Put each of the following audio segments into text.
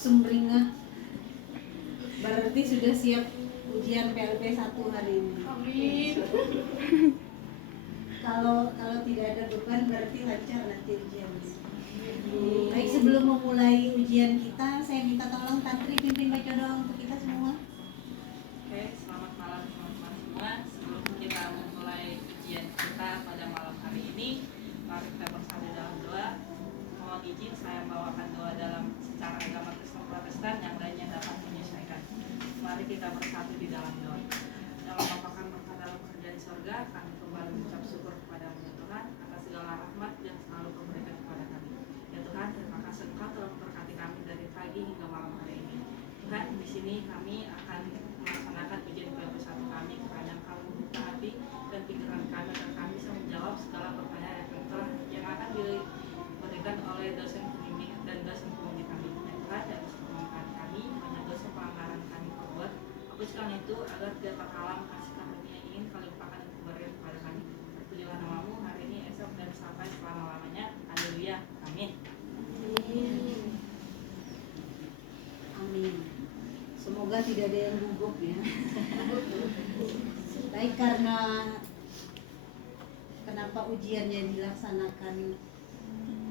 sumringah. Berarti sudah siap ujian PLP 1 hari ini. Amin. Kalau tidak ada beban berarti lancar nanti ujian. Baik, sebelum memulai ujian kita, saya minta tolong Tantri pimpin baca doa untuk kita semua. Oke, selamat malam teman-teman semua. Sebelum kita memulai ujian kita pada malam hari ini, mari kita bersatu dalam doa. Mohon izin saya membawakan doa dalam secara agama Kristen Protestan yang lainnya dapat menyesuaikan. Mari kita bersatu di dalam doa. Dalam Bapa Bapa dalam kerja di sorga, kami kembali mengucap syukur kepada Tuhan atas segala rahmat yang selalu Kau berikan kepada kami. Ya Tuhan, terima kasih Engkau telah memberkati kami dari pagi hingga malam hari ini. Tuhan, di sini kami akan melaksanakan ujian PLP 1 kami. Kepada Kau membuka hati dan pikiran kami agar kami bisa menjawab segala pertanyaan yang akan diberikan oleh dosen pembimbing dan dosen pembimbing kami. Ya Tuhan, dan kesempatan kami banyak dosa pelanggaran kami perbuat. Hapuskan itu agar tidak terhalang kasih karunia yang ingin Kau limpahkan dan berikan kepada kami. Terpujilah namamu hari ini, esok dan sampai selama-lamanya. Haleluya. Amin. Amin. Semoga tidak ada yang gugup ya. Baik, karena kenapa ujiannya dilaksanakan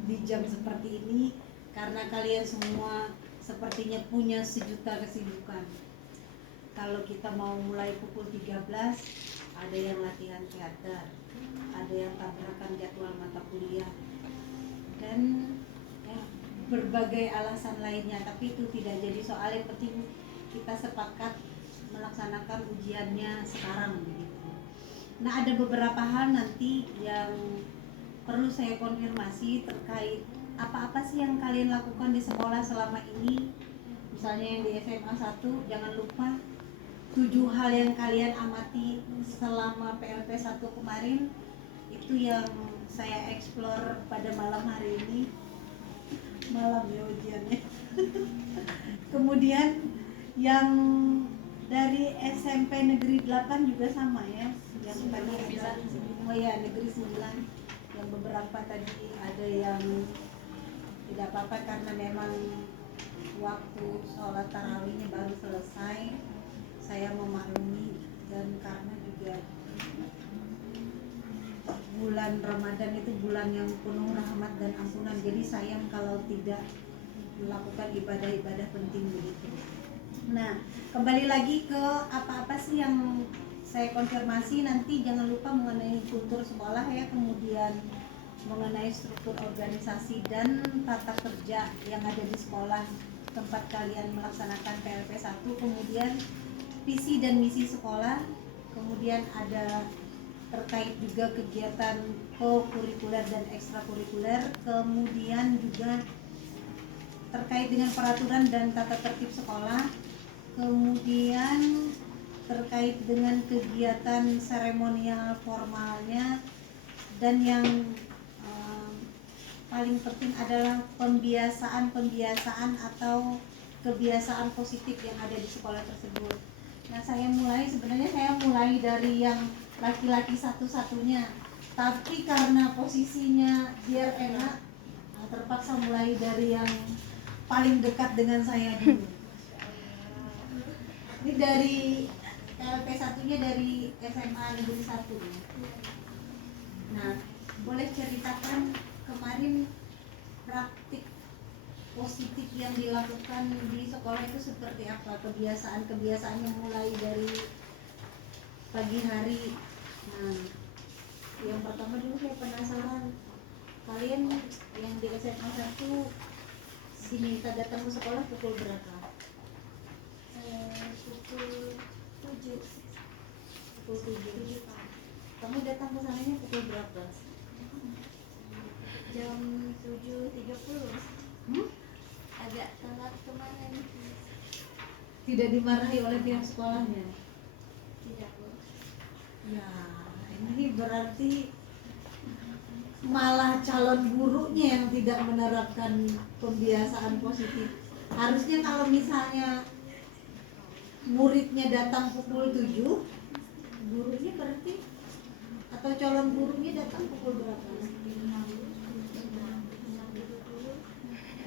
di jam seperti ini? Karena kalian semua sepertinya punya sejuta kesibukan. Kalau kita mau mulai pukul 13, ada yang latihan teater, ada yang tabrakan jadwal mata kuliah, dan berbagai alasan lainnya. Tapi itu tidak jadi soal, yang penting kita sepakat melaksanakan ujiannya sekarang begitu. Nah, ada beberapa hal nanti yang perlu saya konfirmasi terkait apa-apa sih yang kalian lakukan di sekolah selama ini. Misalnya yang di SMA 1, jangan lupa 7 hal yang kalian amati selama PLP 1 kemarin. Itu yang saya explore pada malam hari ini. Malam ya ujiannya. Kemudian yang dari SMP Negeri 8 juga sama ya. Yang tadi ada, oh ya, Negeri 9. Yang beberapa tadi ada yang tidak apa-apa karena memang waktu sholat tarawihnya baru selesai. Saya memaklumi, dan karena juga bulan Ramadan itu bulan yang penuh rahmat dan ampunan, jadi sayang kalau tidak melakukan ibadah-ibadah penting begitu. Nah, kembali lagi ke apa-apa sih yang saya konfirmasi nanti. Jangan lupa mengenai kultur sekolah ya, kemudian mengenai struktur organisasi dan tata kerja yang ada di sekolah tempat kalian melaksanakan PLP 1, kemudian visi dan misi sekolah, kemudian ada terkait juga kegiatan co-kurikuler dan ekstrakurikuler, kemudian juga terkait dengan peraturan dan tata tertib sekolah, kemudian terkait dengan kegiatan seremonial formalnya, dan yang paling penting adalah pembiasaan atau kebiasaan positif yang ada di sekolah tersebut. Nah, saya mulai dari yang laki-laki satu-satunya, tapi karena posisinya biar enak, terpaksa mulai dari yang paling dekat dengan saya dulu. Ini dari LP 1-nya dari SMA Negeri 1 ya. Nah, boleh ceritakan kemarin praktik positif yang dilakukan di sekolah itu seperti apa? Kebiasaan yang mulai dari pagi hari. Nah, yang pertama dulu saya penasaran, kalian yang di SMA 1 diminta datang ke sekolah pukul berapa? Pukul 7. Pukul 7. Kamu datang ke sananya pukul berapa? Jam 7.30. Agak telat kemarin. Tidak dimarahi oleh pihak sekolahnya? Tidak, Bu. Ya, ini berarti malah calon gurunya yang tidak menerapkan pembiasaan positif. Harusnya kalau misalnya muridnya datang pukul 7, gurunya berarti atau calon gurunya datang pukul berapa?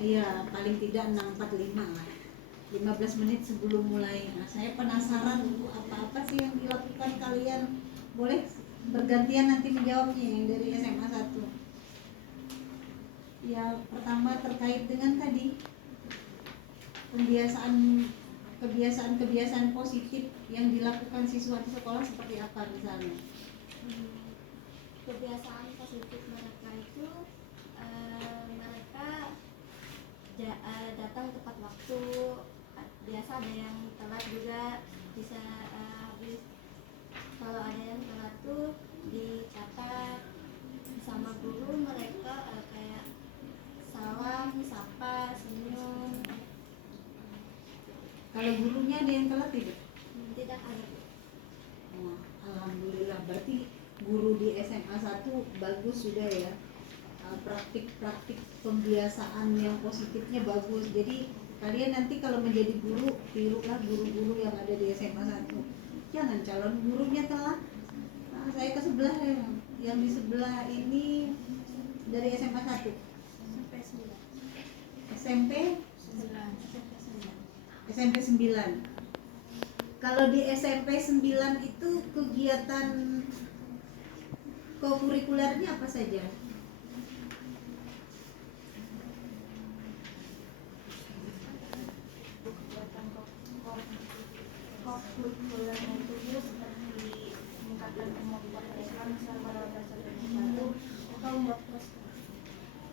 Iya, paling tidak 6.45 lah. 15 menit sebelum mulai. Nah, saya penasaran untuk apa-apa sih yang dilakukan kalian. Boleh bergantian nanti menjawabnya yang dari SMA 1. Ya, pertama terkait dengan tadi kebiasaan positif yang dilakukan siswa di sekolah seperti apa misalnya? Kebiasaan positif mereka itu mereka datang tepat waktu. Biasa ada yang telat juga, bisa habis. Kalau ada yang telat tuh dicatat sama guru. Mereka kayak salam, sapa, senyum. Kalau gurunya ada yang telat tidak? Tidak ada. Oh, alhamdulillah, berarti guru di SMA 1 bagus sudah ya. Praktik-praktik pembiasaan yang positifnya bagus. Jadi kalian nanti kalau menjadi guru, tirulah guru-guru yang ada di SMA 1. Jangan calon gurunya telat. Nah, saya ke sebelah yang di sebelah ini dari SMA 1. Sampai 9. SMP 9. SMP 9. Kalau di SMP 9 itu kegiatan kokurikulernya apa saja? Kokurikulernya itu seperti meningkatkan kemampuan mereka, misalnya belajar sesuatu atau membuat poster,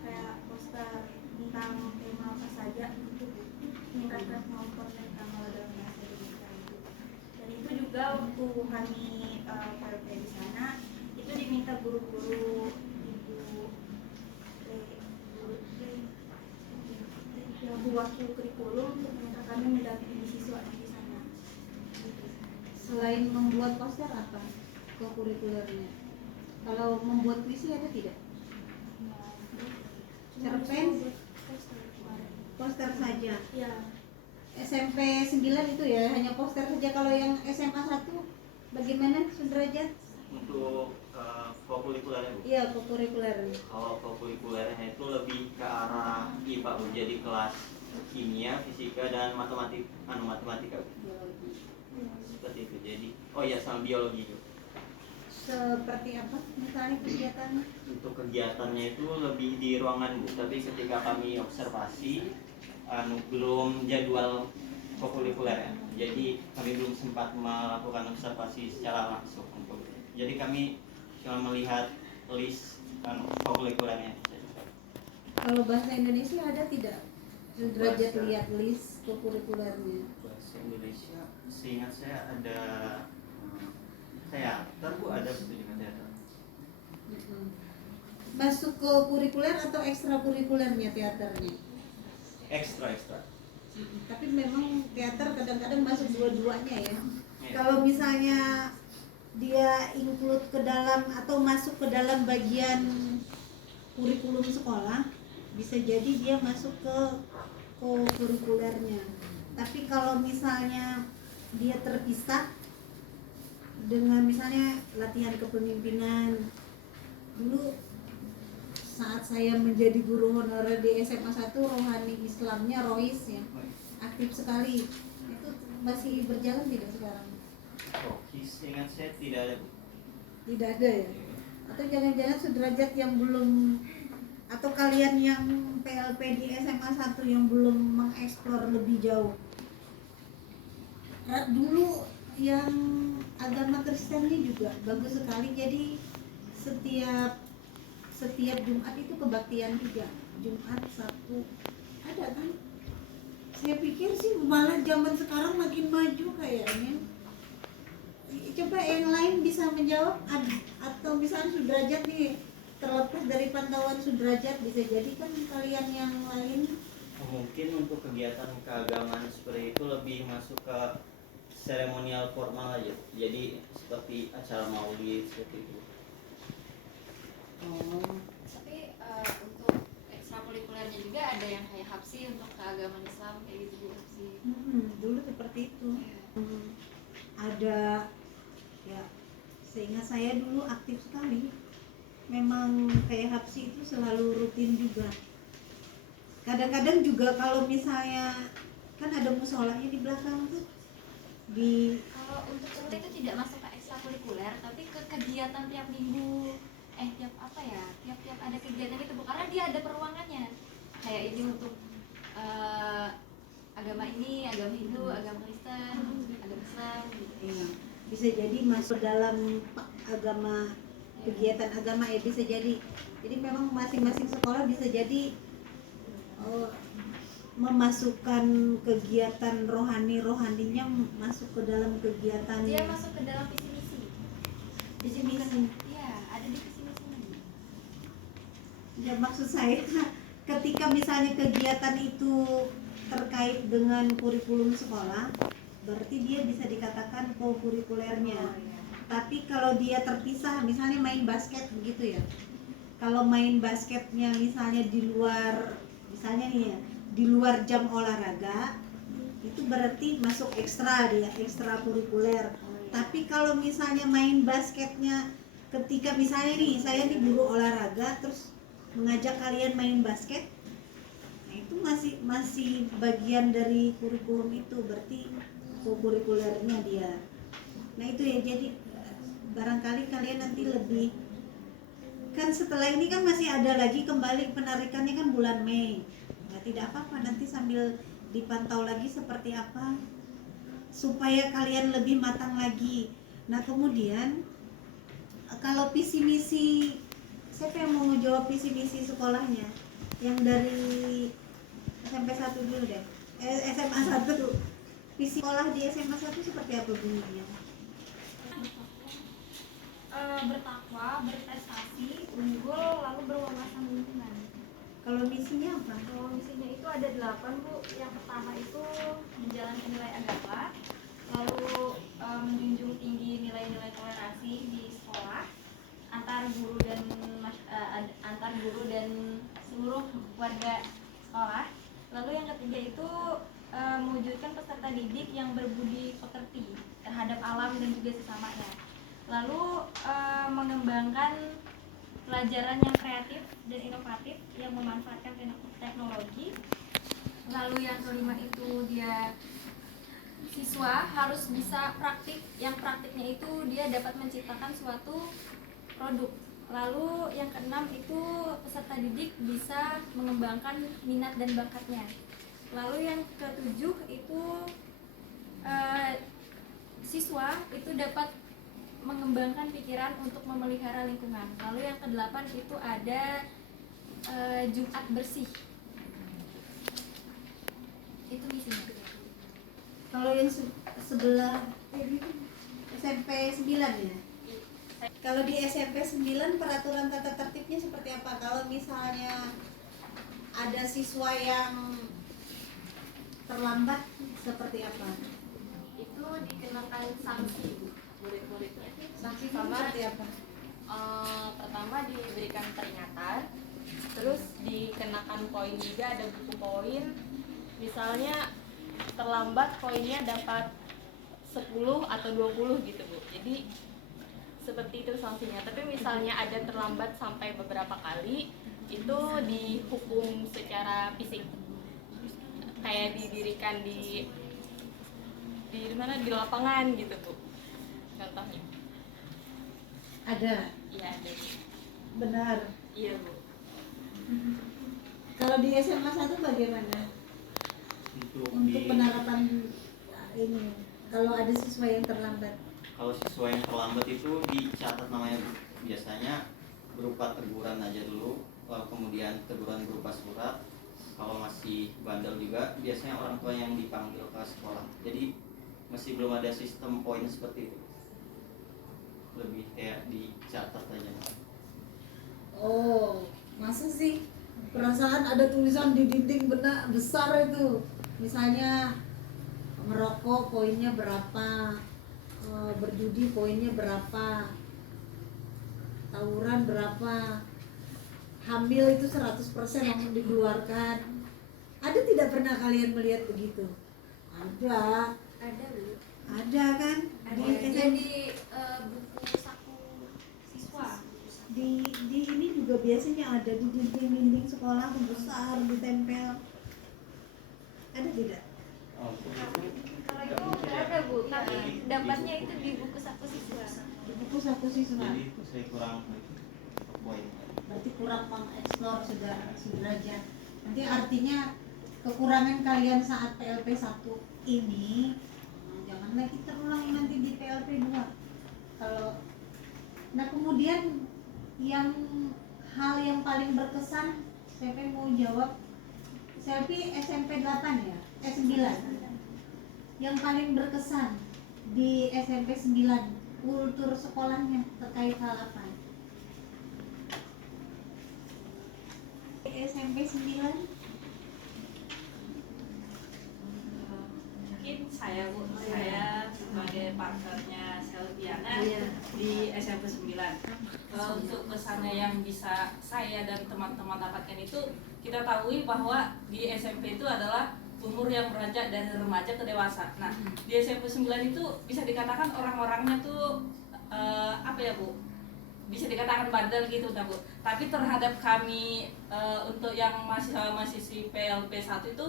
kayak poster tentang tema apa saja gitu, meningkatkan kemampuan mereka dalam bahasa Indonesia itu. Dan itu juga waktu kami PLP di sana itu diminta guru-guru yang waktu kurikulum untuk minta kami mendampingi siswa di sana. Selain membuat poster apa kokurikulernya? Kalau membuat puisi ada tidak? Cerpen? Poster saja. Ya, SMP 9 itu ya hanya poster saja. Kalau yang SMA 1 bagaimana Sudrajat? Untuk kokurikulernya Bu? Iya, kokurikuler. Kalau kokurikulernya itu lebih ke arah IPA Bu, jadi kelas kimia, fisika dan matematika Bu. Seperti itu. Jadi sama biologi juga. Seperti apa misalnya kegiatannya? Untuk kegiatannya itu lebih di ruangan Bu, tapi ketika kami observasi belum jadwal kokurikuler ya. Jadi kami belum sempat melakukan observasi secara langsung. Jadi kami cuma melihat list kokurikulernya. Kalau bahasa Indonesia ada tidak? Sudrajat lihat list kokurikulernya. Bahasa Indonesia, seingat saya ada teater Bu, ada juga teater. Masuk ke kurikuler atau ekstrakurikulernya teaternya? Ekstra. Tapi memang teater kadang-kadang masuk dua-duanya ya. Ya. Kalau misalnya dia include ke dalam atau masuk ke dalam bagian kurikulum sekolah, bisa jadi dia masuk ke kurikulernya. Tapi kalau misalnya dia terpisah dengan misalnya latihan kepemimpinan, dulu saat saya menjadi guru honorer di SMA 1, rohani Islamnya Rois ya, aktif sekali. Itu masih berjalan tidak sekarang? Seingat saya tidak ada Bu. Tidak ada ya? Atau jangan-jangan Sudrajat yang belum, atau kalian yang PLP di SMA 1 yang belum mengeksplor lebih jauh? Dulu yang agama Kristennya juga bagus sekali. Jadi setiap Jumat itu kebaktian juga. Jumat, Sabtu ada kan? Saya pikir sih malah zaman sekarang makin maju kayaknya. Coba yang lain bisa menjawab, atau misalnya Sudrajat nih, terlepas dari pantauan Sudrajat, bisa jadi kan kalian yang lain. Mungkin untuk kegiatan keagamaan seperti itu lebih masuk ke seremonial formal aja. Jadi seperti acara maulid seperti itu. Tapi untuk ekstrakurikulernya juga ada yang kayak hapsi untuk keagamaan Islam kayak gitu Bu, hapsi. Dulu seperti itu. Ada ya, seingat saya dulu aktif sekali. Memang kayak hapsi itu selalu rutin juga. kadang-kadang juga kalau misalnya kan ada musolanya di belakang tuh di Kalau untuk UT itu tidak masuk ke ekstrakurikuler, tapi ke kegiatan tiap minggu, tiap apa ya, tiap ada kegiatan itu, Bu. Karena dia ada peruangannya. Kayak ini untuk agama ini, agama Hindu, agama Kristen, agama Islam gitu. ya, bisa jadi masuk dalam agama, kegiatan agama ya, bisa jadi memang masing-masing sekolah bisa jadi memasukkan kegiatan rohaninya masuk ke dalam kegiatan Dia masuk ke dalam visi misi. visi misi. Iya, ada di visi misinya. Ya, maksud saya ketika misalnya kegiatan itu terkait dengan kurikulum sekolah, berarti dia bisa dikatakan co-kurikulernya. Tapi kalau dia terpisah, misalnya main basket begitu ya. Kalau main basketnya misalnya di luar, misalnya nih ya, di luar jam olahraga, itu berarti masuk ekstra, dia ekstra kurikuler. Tapi kalau misalnya main basketnya ketika misalnya nih saya nih guru olahraga terus mengajak kalian main basket, nah itu masih bagian dari kurikulum itu, berarti kurikulernya dia. Nah itu ya, jadi barangkali kalian nanti lebih, kan setelah ini kan masih ada lagi kembali penarikannya kan bulan Mei. Nah, tidak apa-apa, nanti sambil dipantau lagi seperti apa supaya kalian lebih matang lagi. Nah kemudian kalau visi misi, siapa yang mau jawab visi misi sekolahnya? Yang dari SMP 1 dulu deh. SMA 1. Visi sekolah di SMA 1 seperti apa bunyinya? Bertakwa, berprestasi, unggul, lalu berwawasan lingkungan. Kalau misinya apa? Kalau misinya itu ada 8, Bu. Yang pertama itu menjalankan nilai agama, lalu menjunjung tinggi nilai-nilai toleransi di sekolah antar guru dan seluruh warga sekolah. Lalu yang ketiga itu mewujudkan peserta didik yang berbudi pekerti terhadap alam dan juga sesamanya. Lalu mengembangkan pelajaran yang kreatif dan inovatif yang memanfaatkan teknologi. Lalu yang kelima itu dia siswa harus bisa praktik, yang praktiknya itu dia dapat menciptakan suatu produk. Lalu yang keenam itu peserta didik bisa mengembangkan minat dan bakatnya. Lalu yang ketujuh itu siswa itu dapat mengembangkan pikiran untuk memelihara lingkungan. Lalu yang kedelapan itu ada Jumat bersih. Itu misinya. Kalau yang sebelah SMP 9 ya? Kalau di SMP 9 peraturan tata tertibnya seperti apa? Kalau misalnya ada siswa yang terlambat seperti apa? Itu dikenakan sanksi murid-muridnya. Sanksi Sama, seperti apa? pertama diberikan peringatan, terus dikenakan poin juga, ada buku poin. Misalnya terlambat poinnya dapat 10 atau 20 gitu, Bu. Jadi seperti itu sanksinya. Tapi misalnya ada terlambat sampai beberapa kali, itu dihukum secara fisik. Kayak didirikan di mana, di lapangan gitu, Bu. Contohnya. Ada. Iya, ada. Benar. Iya, Bu. Kalau di SMA 1 bagaimana? Untuk di penerapan ini, kalau ada siswa yang terlambat. kalau siswa yang terlambat itu dicatat namanya, biasanya berupa teguran aja dulu, kemudian teguran berupa surat. Kalau masih bandel juga biasanya orang tua yang dipanggil ke sekolah. Jadi masih belum ada sistem poin seperti itu, lebih kayak dicatat aja. Oh, masa sih? Perasaan ada tulisan di dinding benar besar itu. Misalnya merokok poinnya berapa, berjudi poinnya berapa, tawuran berapa, hamil itu 100% langsung dikeluarkan. Ada tidak pernah kalian melihat begitu? Ada. Ada, Bu. Ada kan? Ada Di jadi buku saku siswa. di ini juga biasanya ada di dinding-dinding sekolah besar ditempel. Ada tidak? Oh, Kalau itu nggak ada Bu, tapi dapatnya itu di buku saku siswa. Di buku satu siswa. jadi itu saya kurang poin. Berarti kurang mengeksplor sudrajat. Nanti artinya kekurangan kalian saat PLP 1 ini jangan lagi terulang nanti di PLP 2. Nah kemudian yang hal yang paling berkesan, saya mau jawab. Selfie SMP 8 ya? 9. Yang paling berkesan di SMP 9, kultur sekolahnya terkait hal apa? SMP 9? Mungkin saya Bu, saya sebagai partnernya Selviana Iya. di SMP 9. Untuk kesannya yang bisa saya dan teman-teman dapatkan itu, kita tahu bahwa di SMP itu adalah umur yang beranjak dari remaja ke dewasa. Nah, di SMP 9 itu bisa dikatakan orang-orangnya tuh apa ya Bu? Bisa dikatakan bandel gitu nah Bu. Tapi terhadap kami untuk yang mahasiswa-mahasiswi PLP 1 itu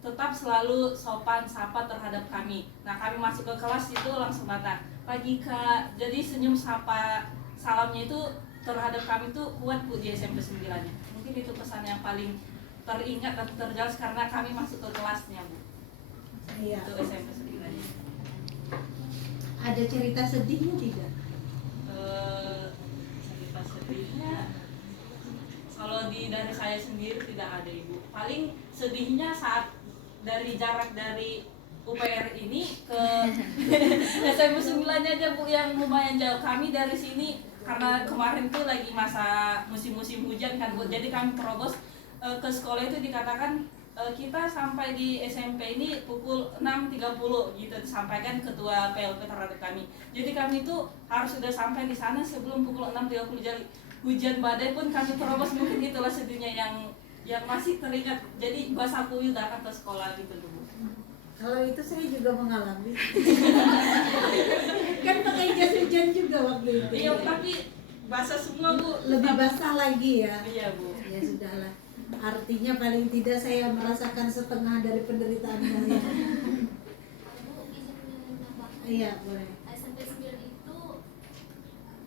tetap selalu sopan sapa terhadap kami. Nah, kami masuk ke kelas itu langsung datang. Pagi Kak. Jadi senyum sapa salamnya itu terhadap kami itu kuat Bu di SMP 9-nya. Mungkin itu kesan yang paling teringat dan terjelas karena kami masuk ke kelasnya Bu. Iya. Itu SMP 9-nya. Ada cerita sedihnya tidak? Cerita sedihnya kalau dari saya sendiri tidak ada Ibu. Paling sedihnya saat dari jarak dari UPR ini ke SMP 9-nya aja Bu yang lumayan jauh. Kami dari sini karena kemarin tuh lagi masa musim-musim hujan kan Bu. Jadi kami terobos ke sekolah itu dikatakan kita sampai di SMP ini pukul 6.30 gitu disampaikan ketua PLP terhadap kami. Jadi kami itu harus sudah sampai di sana sebelum pukul 6.30. Jadi hujan badai pun kami terobos. Mungkin itulah sedihnya yang masih teringat. Jadi basah kuyup datang ke sekolah gitu Bu. Kalau itu saya juga mengalami. Kan pakai jas hujan juga waktu itu. Iya, tapi basah semua Bu. Lebih basah lagi ya. Iya Bu. Ya sudahlah. Artinya paling tidak saya merasakan setengah dari penderitaan kalian. Aku izin menambahkan. Iya, boleh. SMP 9 itu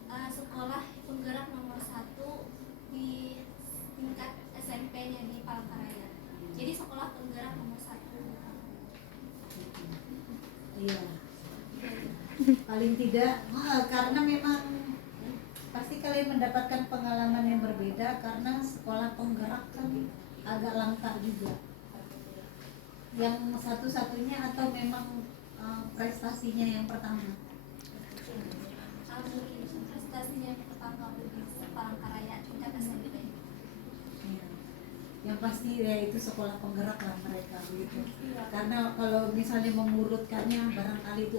sekolah penggerak nomor 1 di tingkat SMP-nya di Palangkaraya. Jadi sekolah penggerak nomor 1. Iya. Paling tidak, karena memang pasti kalian mendapatkan pengalaman yang berbeda karena sekolah penggerak kan agak langka juga. Yang satu-satunya atau memang prestasinya yang pertama? Mungkin prestasinya yang pertama di Palangkaraya tingkat SMP. Iya. Yang pasti ya itu sekolah penggerak lah mereka begitu. Karena kalau misalnya mengurutkannya barangkali itu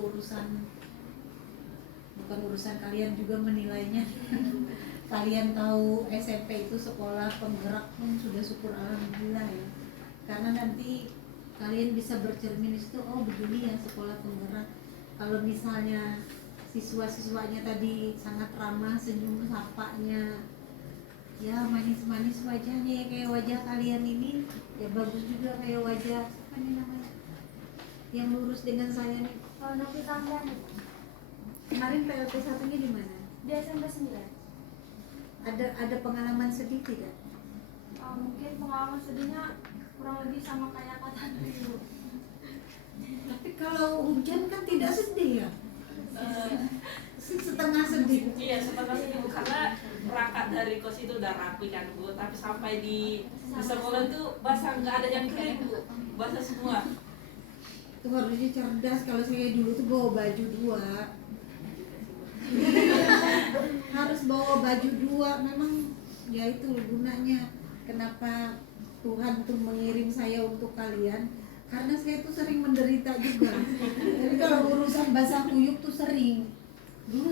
bukan urusan kalian juga menilainya. Kalian tahu SMP itu sekolah penggerak pun sudah syukur alhamdulillah ya. Karena nanti kalian bisa bercermin di situ, oh begini ya sekolah penggerak. Kalau misalnya siswa-siswanya tadi sangat ramah, senyum sapanya, ya manis-manis wajahnya ya kayak wajah kalian ini, ya bagus juga kayak wajah apa nih namanya? Yang lurus dengan saya nih. Kalau Novi Tamran Kemarin PLP satunya di mana? di SMP 9. Ada pengalaman sedih tidak? Mungkin pengalaman sedihnya kurang lebih sama kayak kata dulu. Tapi kalau hujan kan tidak sedih ya? Setengah sedih. Iya, sebenarnya Bu karena perangkat dari kos itu udah rapi kan Bu, tapi sampai di sekolah itu basah, nggak ada yang kering Bu, basah semua. Itu harusnya cerdas. Kalau saya dulu tuh bawa baju 2. Harus bawa baju 2. Memang ya itu gunanya kenapa Tuhan tuh mengirim saya untuk kalian, karena saya tuh sering menderita juga. Jadi kalau urusan basah kuyup tuh sering dulu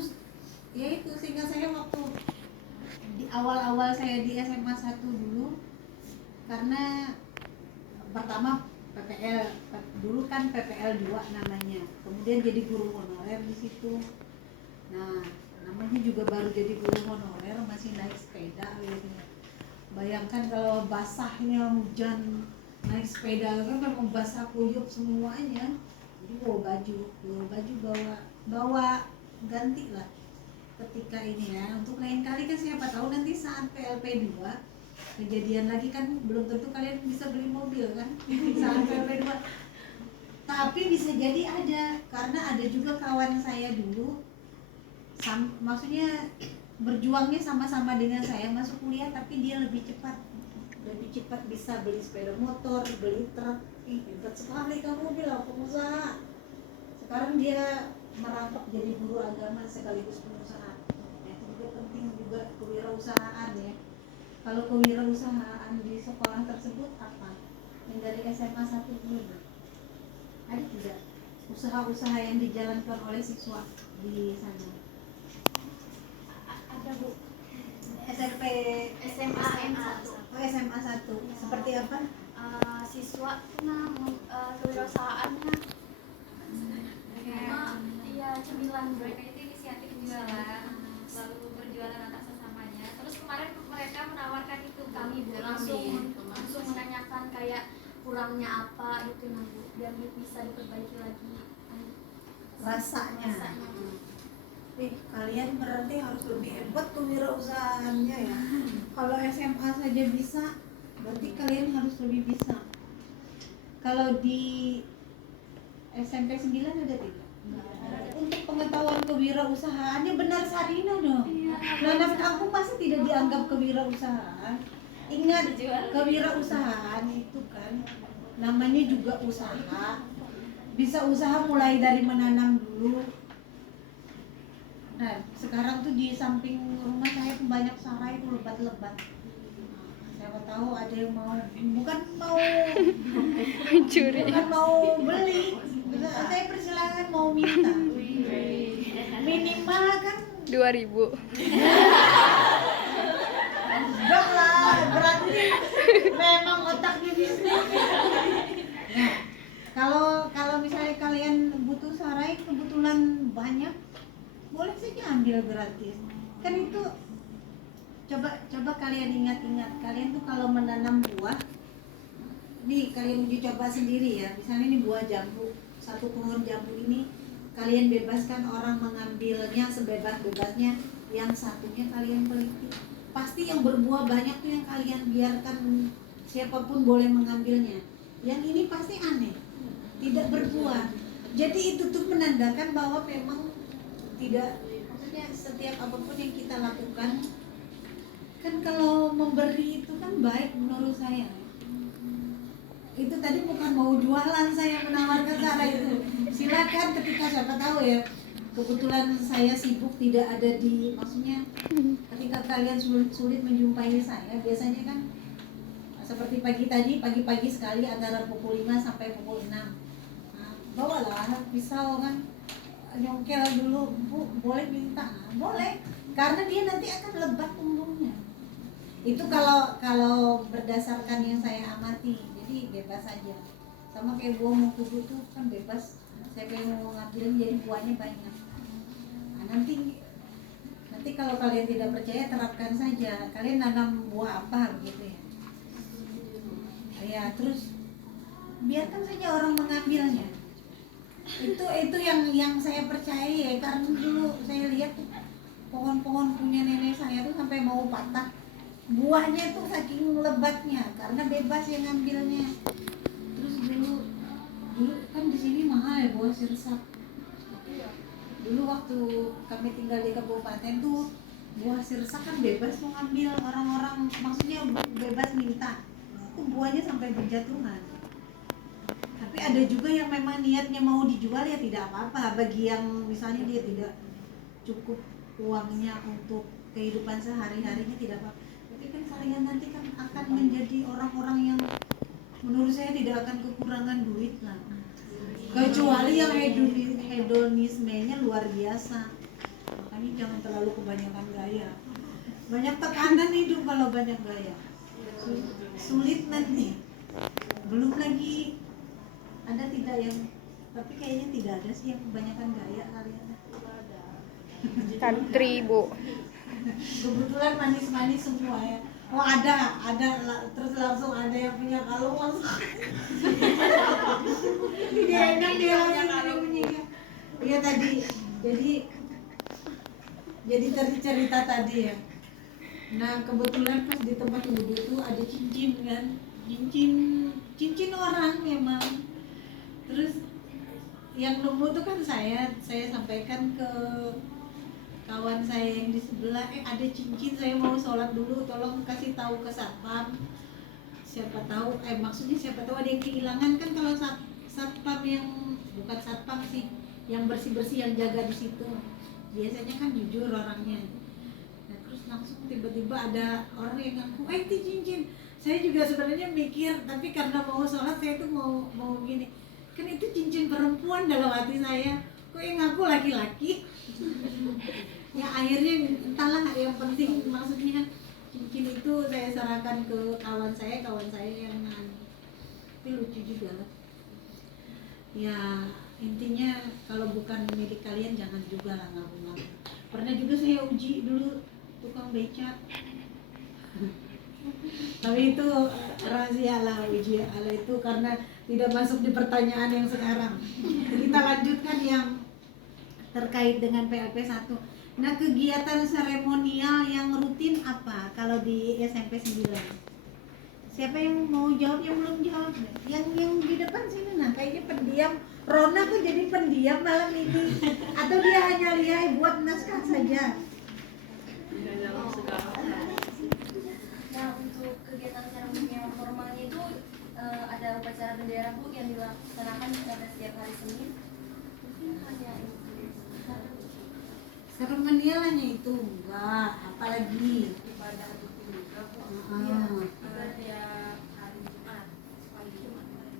ya itu, sehingga saya waktu di awal-awal saya di SMA 1 dulu, karena pertama PPL dulu kan PPL 2 namanya, kemudian jadi guru honorer di situ. Nah namanya juga baru jadi guru honorer, masih naik sepeda gitu. Bayangkan kalau basahnya hujan naik sepeda kan memang basah kuyup semuanya. Jadi bawa ganti lah ketika ini ya. Untuk lain kali kan siapa tahu nanti saat PLP 2 kejadian lagi kan belum tentu kalian bisa beli mobil kan saat PLP 2. Tapi bisa jadi ada, karena ada juga kawan saya dulu maksudnya berjuangnya sama-sama dengan saya masuk kuliah, tapi dia lebih cepat bisa beli sepeda motor, beli truk. Hebat sekali kamu, bilang pengusaha. Sekarang dia merangkap jadi guru agama sekaligus pengusaha. Itu juga penting juga, kewirausahaan ya. Kalau kewirausahaan di sekolah tersebut apa? Yang dari SMA 1 dulu ada tidak usaha-usaha yang dijalankan oleh siswa di sana? Ada Bu. SMP SMA M1. Oh, SMA 1. Seperti apa? Siswa kewirausahaannya iya cemilan Bu. Mereka itu inisiatif jualan, lalu berjualan atas sesamanya. Terus kemarin mereka menawarkan itu Kami Bu langsung menanyakan kayak kurangnya apa gitu nah Bu, biar bisa diperbaiki lagi Rasanya. Bu. Kalian berarti harus lebih hebat kewirausahaannya ya. Kalau SMA saja bisa, berarti kalian harus lebih bisa. Kalau di SMP 9 ada tidak? Untuk pengetahuan kewirausahaannya benar Sarina dong. Dalam kampung masih tidak dianggap kewirausahaan. Ingat, kewirausahaan itu kan namanya juga usaha. Bisa usaha mulai dari menanam dulu. Nah, sekarang tuh di samping rumah saya tuh banyak sarai itu lebat-lebat. Siapa tahu ada yang bukan mau beli. Saya persilakan mau minta. Minimal kan 2.000. enggak lah, berarti memang otaknya bisnis. Nah, kalau misalnya kalian butuh sarai kebetulan banyak, boleh saja ambil gratis. Kan itu coba kalian ingat-ingat, kalian tuh kalau menanam buah, nih kalian uji coba sendiri ya. Misalnya ini buah jambu, satu pohon jambu ini kalian bebaskan orang mengambilnya sebebas-bebasnya, yang satunya kalian peliti. Pasti yang berbuah banyak tuh yang kalian biarkan siapapun boleh mengambilnya. Yang ini pasti aneh, tidak berbuah. Jadi itu tuh menandakan bahwa memang tidak, maksudnya setiap apapun yang kita lakukan kan kalau memberi itu kan baik menurut saya. Itu tadi bukan mau jualan saya menawarkan cara itu. Silakan ketika siapa tahu ya. Kebetulan saya sibuk tidak ada di, maksudnya ketika kalian sulit menjumpai saya, biasanya kan seperti pagi sekali antara pukul 5 sampai pukul 6. Nah, bawalah pisau kan, nyongkel dulu, Bu, boleh minta? Boleh, karena dia nanti akan lebat tumbuhnya. Itu kalau berdasarkan yang saya amati, jadi bebas saja. Sama kayak buah mengkudu tuh kan bebas, saya kayak mau ngambilin jadi buahnya banyak. Nah, nanti kalau kalian tidak percaya terapkan saja, kalian nanam buah apa gitu ya. Ya terus biarkan saja orang mengambilnya. Itu yang saya percaya ya, karena dulu saya lihat tuh pohon-pohon punya nenek saya tuh sampai mau patah buahnya tuh saking lebatnya karena bebas yang ngambilnya. Terus dulu kan di sini mahal ya buah sirsak. Dulu waktu kami tinggal di kabupaten tuh buah sirsak kan bebas mau ngambil orang-orang, maksudnya bebas minta. Itu buahnya sampai berjatuhan. Tapi ada juga yang memang niatnya mau dijual ya tidak apa-apa. Bagi yang misalnya dia tidak cukup uangnya untuk kehidupan sehari-harinya tidak apa-apa. Tapi kan kalian nanti kan akan menjadi orang-orang yang menurut saya tidak akan kekurangan duit lah. Kecuali yang hedonismenya luar biasa. Makanya jangan terlalu kebanyakan gaya. Banyak tekanan hidup kalau banyak gaya. Sulit nanti. Belum lagi ada tidak yang, tapi kayaknya tidak ada sih yang kebanyakan gaya kalian. Santri, Bu. Kebetulan manis-manis semua ya. Oh ada terus langsung ada yang punya kalung langsung. Dia enak dia langsung punya. Iya tadi, jadi tadi cerita tadi ya. Nah kebetulan pas di tempat wudhu tuh ada cincin kan, cincin orang memang. Terus yang nemu tuh kan saya sampaikan ke kawan saya yang di sebelah, ada cincin, saya mau sholat dulu, tolong kasih tahu ke satpam. Siapa tahu, maksudnya siapa tahu ada yang kehilangan kan. Kalau satpam yang bukan satpam sih, yang bersih yang jaga di situ, biasanya kan jujur orangnya. Nah, terus langsung tiba-tiba ada orang yang ngaku, itu cincin. Saya juga sebenarnya mikir, tapi karena mau sholat saya tuh mau gini, kan itu cincin perempuan dalam hati saya, kok yang ngaku laki-laki. Ya akhirnya entahlah, yang penting maksudnya cincin itu saya serahkan ke kawan saya yang tapi lucu juga lah. Ya intinya kalau bukan milik kalian jangan juga lah ngaku-ngaku. Pernah juga saya uji dulu tukang beca. Tapi itu rahasia lah, uji Allah itu karena tidak masuk di pertanyaan yang sekarang. Kita lanjutkan yang terkait dengan PLP 1. Nah, kegiatan seremonial yang rutin apa kalau di SMP 9? Siapa yang mau jawab, yang belum jawab? Yang di depan sini, nah kayaknya pendiam. Rona kok jadi pendiam malam ini? Atau dia hanya lihai buat naskah saja? dalam segala hal. Nah, untuk kegiatan seremonial formalnya itu ada upacara bendera Bu yang dilaksanakan pada setiap hari Senin. Mungkin hanya itu. Seremonial hanya itu, enggak, apalagi Ibadah rutin juga Bu. Ah. Tiap hari Jumat, pagi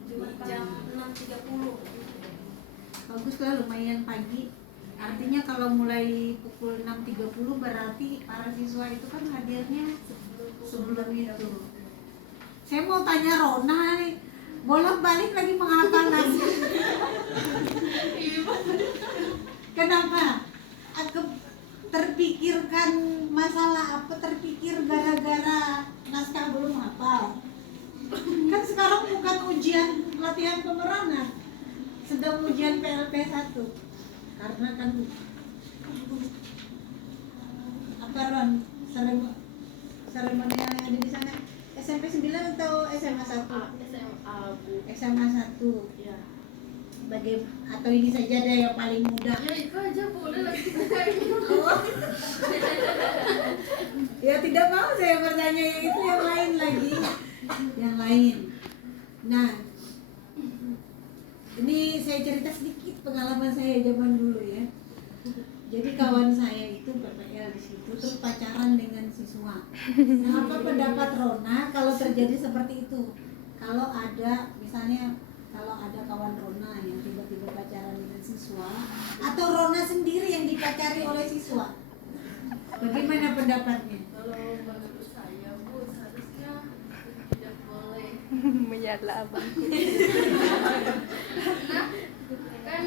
Jumat jam 6.30. Bagus lah, lumayan pagi. Artinya kalau mulai pukul 6.30 berarti para siswa itu kan hadirnya sebelum itu. Saya mau tanya Rona nih, bolak-balik lagi menghafal nasi. Kenapa? Aku terpikirkan masalah apa, terpikir gara-gara naskah belum hafal. Kan sekarang bukan ujian latihan pemeranan, sedang ujian PLP 1. Karena kan apa Ron, seremonial yang ada di sana SMP 9 atau SMA 1? SMA Bu. SMA 1. Ya. Atau ini saja deh yang paling mudah. Ya itu aja boleh lagi buka ini. Ya tidak mau saya bertanya yang itu, yang lain lagi. Yang lain. Nah, ini saya cerita sedikit pengalaman saya zaman dulu ya. Jadi kawan saya itu PPL di situ, terus pacaran dengan siswa. Nah, apa pendapat Rona kalau terjadi seperti itu? Kalau ada misalnya, kalau ada kawan Rona yang tiba-tiba pacaran dengan siswa, atau Rona sendiri yang dipacari oleh siswa, bagaimana pendapatnya? Kalau menurut saya Bu, seharusnya tidak boleh. Menyala abang. Nah, kan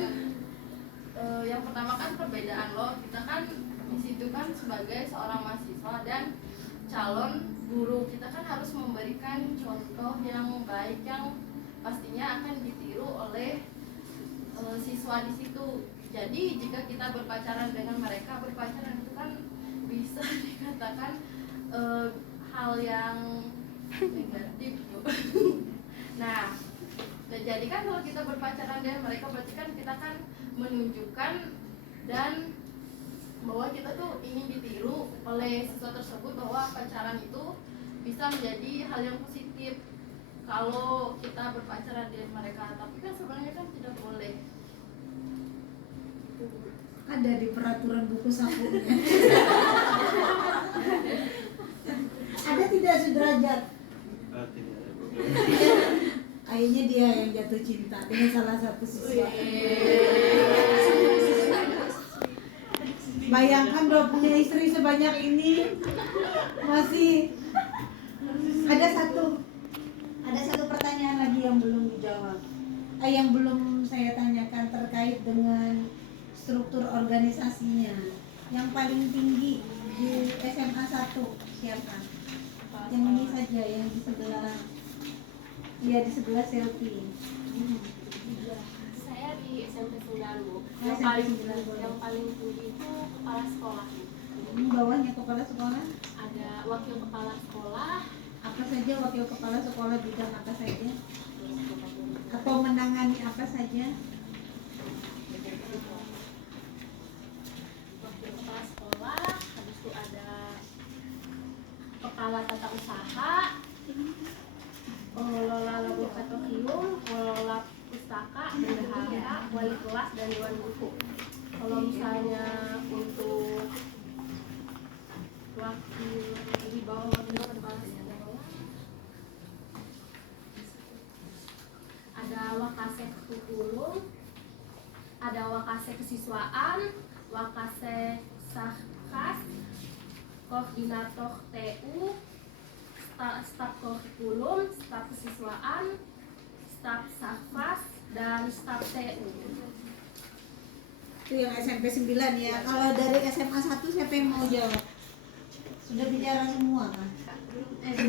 yang pertama kan perbedaan loh. Kita kan di situ kan sebagai seorang mahasiswa dan calon guru, kita kan harus memberikan contoh yang baik yang pastinya akan ditiru oleh siswa di situ. Jadi jika kita berpacaran dengan mereka, berpacaran itu kan bisa dikatakan hal yang negatif. Nah, jadi kan kalau kita berpacaran dengan mereka, berarti kan kita kan menunjukkan dan bahwa kita tuh ingin ditiru oleh siswa tersebut, bahwa pacaran itu bisa menjadi hal yang positif kalau kita berpacaran dengan mereka. Tapi kan sebenarnya kan tidak boleh. Ada di peraturan buku sakunya. Ada tidak Sudrajat? Tidak. Akhirnya dia yang jatuh cinta dengan salah satu siswa. Bayangkan udah punya istri sebanyak ini, masih ada satu pertanyaan lagi yang belum dijawab. Yang belum saya tanyakan terkait dengan struktur organisasinya. Yang paling tinggi di SMA 1 siapa? yang ini saja yang di sebelah, iya di sebelah selfie. Saya di SMP 9 Bu. SMP Yang paling tinggi itu kepala sekolah. Ini bawahnya kepala sekolah. Ada wakil kepala sekolah, Apa saja wakil kepala sekolah, bidang apa saja? Atau menangani apa saja? wakil kepala sekolah, habis itu ada kepala tata usaha, pengelola laboratorium, pengelola pustaka, bendahara, wali kelas, dan dewan buku. Kalau misalnya untuk wakil di bawah wakil kepala sekolah, ada wakase kurikulum, ada wakase kesiswaan, wakase sahkas, koordinator TU, staf kurikulum, staf kesiswaan, staf sahkas, dan staf TU. Itu yang SMP 9 ya. Kalau dari SMA 1 siapa yang mau jawab? Sudah bicara semua kan? 11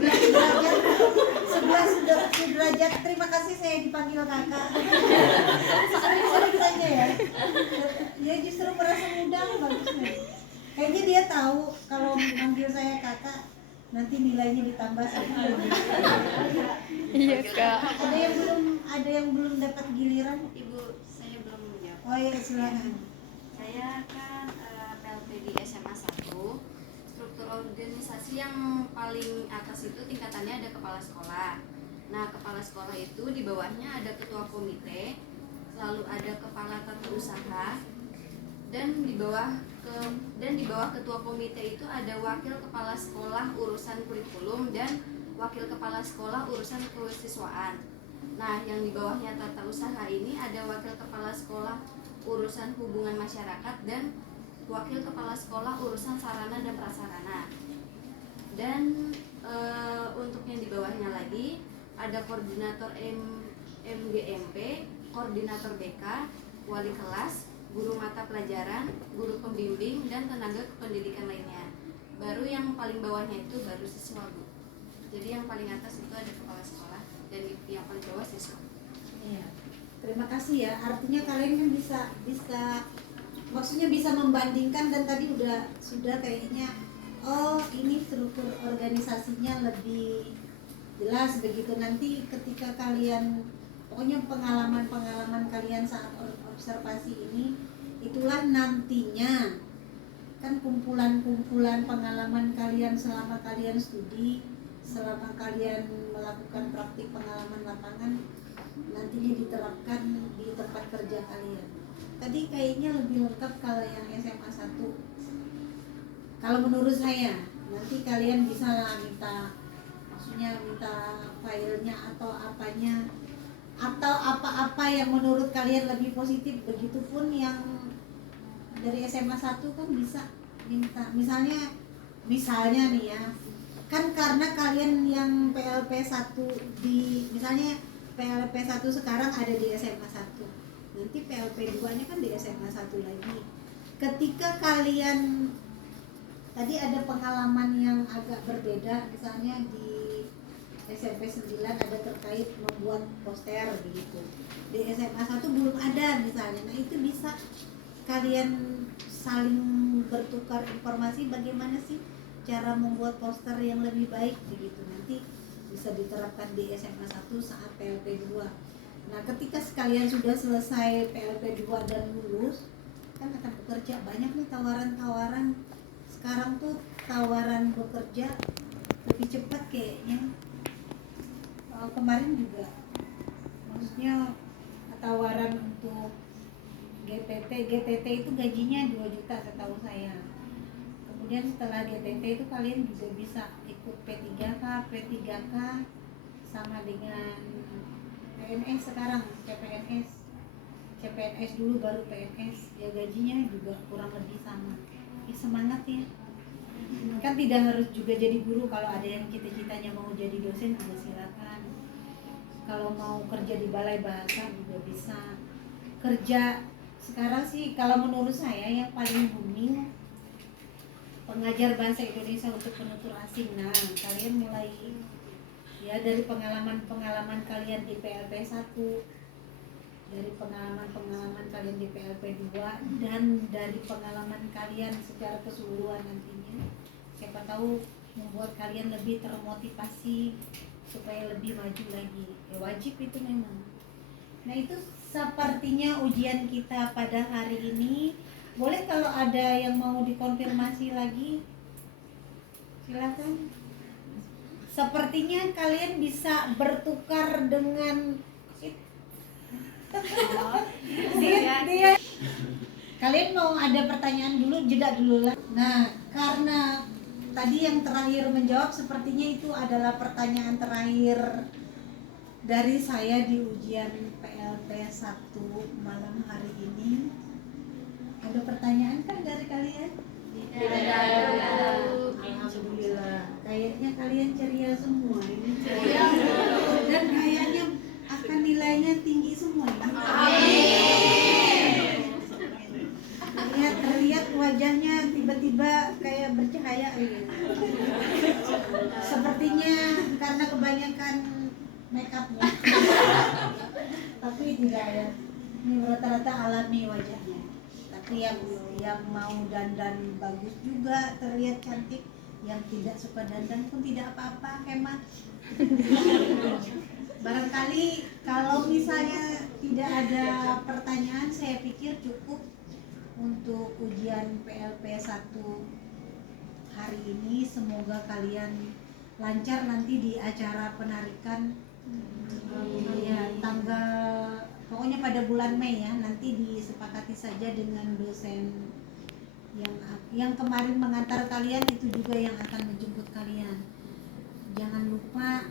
derajat. Terima kasih saya dipanggil kakak. Sering saja ya. Dia justru merasa muda, bagusnya. Kayaknya dia tahu kalau manggil saya kakak nanti nilainya ditambah 1. Iya kak. Ada yang belum dapat giliran? Ibu, saya belum menjawab. Oh iya, silakan. Saya kan PLP di SMA 1. Struktur organisasi yang paling atas itu tingkatannya ada kepala sekolah. Nah, kepala sekolah itu di bawahnya ada ketua komite, lalu ada kepala tata usaha, dan di bawah ketua komite itu ada wakil kepala sekolah urusan kurikulum dan wakil kepala sekolah urusan kewasiswaan. Nah, yang di bawahnya tata usaha ini ada wakil kepala sekolah urusan hubungan masyarakat dan wakil kepala sekolah urusan sarana dan prasarana. Dan untuk yang di bawahnya lagi ada koordinator MGMP, koordinator BK, wali kelas, guru mata pelajaran, guru pembimbing, dan tenaga kependidikan lainnya. Baru yang paling bawahnya itu baru siswa, Bu. Jadi yang paling atas itu ada kepala sekolah dan yang paling bawah siswa. Iya. Terima kasih ya. Artinya kalian kan bisa maksudnya bisa membandingkan, dan tadi sudah kayaknya oh ini struktur organisasinya lebih jelas begitu. Nanti ketika kalian pokoknya pengalaman kalian saat observasi ini, itulah nantinya kan kumpulan pengalaman kalian selama kalian studi, selama kalian melakukan praktik pengalaman lapangan, nantinya diterapkan di tempat kerja kalian. Tadi kayaknya lebih lengkap kalau yang SMA 1. Kalau menurut saya, nanti kalian bisa lah minta filenya atau apanya, atau apa-apa yang menurut kalian lebih positif. Begitupun yang dari SMA 1 kan bisa minta, misalnya nih ya, kan karena kalian yang PLP 1 misalnya PLP 1 sekarang ada di SMA 1, nanti PLP 2 nya kan di SMA 1 lagi. Ketika kalian tadi ada pengalaman yang agak berbeda, misalnya di SMP 9 ada terkait membuat poster begitu, di SMA 1 belum ada misalnya. Nah itu bisa kalian saling bertukar informasi bagaimana sih cara membuat poster yang lebih baik begitu, nanti bisa diterapkan di SMA 1 saat PLP 2. Nah ketika sekalian sudah selesai PLP 2 dan lulus, kan akan bekerja. Banyak nih tawaran-tawaran sekarang tuh, tawaran bekerja lebih cepat kayaknya. Kemarin juga maksudnya tawaran untuk GTT itu gajinya 2 juta setahu saya. Kemudian setelah GTT itu kalian juga bisa ikut P3K sama dengan PNS sekarang, CPNS dulu baru PNS, ya gajinya juga kurang lebih sama. Ya semangat ya. Kan tidak harus juga jadi guru, kalau ada yang cita-citanya mau jadi dosen juga silakan. Kalau mau kerja di balai bahasa juga bisa. Kerja sekarang sih kalau menurut saya yang paling booming pengajar bahasa Indonesia untuk penutur asing. Nah, kalian mulai Ya, dari pengalaman-pengalaman kalian di PLP 1, dari pengalaman-pengalaman kalian di PLP 2, dan dari pengalaman kalian secara keseluruhan nantinya, siapa tahu membuat kalian lebih termotivasi supaya lebih maju lagi. Ya, wajib itu memang. Nah, itu sepertinya ujian kita pada hari ini. Boleh kalau ada yang mau dikonfirmasi lagi, silakan. Sepertinya kalian bisa bertukar dengan dia. Kalian mau ada pertanyaan dulu, jeda dulu lah. Nah, karena tadi yang terakhir menjawab sepertinya itu adalah pertanyaan terakhir dari saya di ujian PLP 1 malam hari ini. Ada pertanyaan kan dari kalian? Alhamdulillah, kayaknya kalian ceria semua ini. Dan kayaknya akan nilainya tinggi semua ini. Terlihat wajahnya tiba-tiba kayak bercahaya gitu. Sepertinya karena kebanyakan make upnya. Tapi tidak ya. Ini rata-rata alami wajahnya. Tapi yang mau dandan bagus juga terlihat cantik, yang tidak suka dandan pun tidak apa-apa, hemat. Barangkali kalau misalnya tidak ada pertanyaan, saya pikir cukup untuk ujian PLP 1 hari ini. Semoga kalian lancar nanti di acara penarikan ya, tanggal pokoknya pada bulan Mei ya. Nanti disepakati saja dengan dosen yang kemarin mengantar kalian, itu juga yang akan menjemput kalian. Jangan lupa,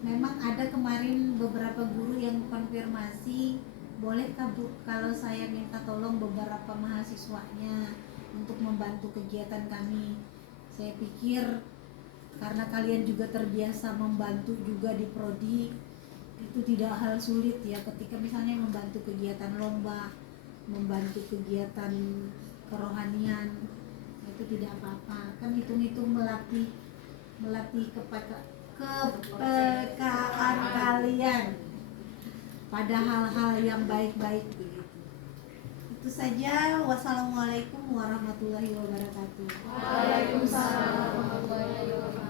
memang ada kemarin beberapa guru yang konfirmasi, bolehkah Bu kalau saya minta tolong beberapa mahasiswanya untuk membantu kegiatan kami. Saya pikir karena kalian juga terbiasa membantu juga di prodi, itu tidak hal sulit ya ketika misalnya membantu kegiatan lomba, membantu kegiatan kerohanian, itu tidak apa-apa. Kan hitung-hitung melatih kepekaan kalian pada hal-hal yang baik-baik begitu. Itu saja. Wassalamualaikum warahmatullahi wabarakatuh. Waalaikumsalam warahmatullahi wabarakatuh.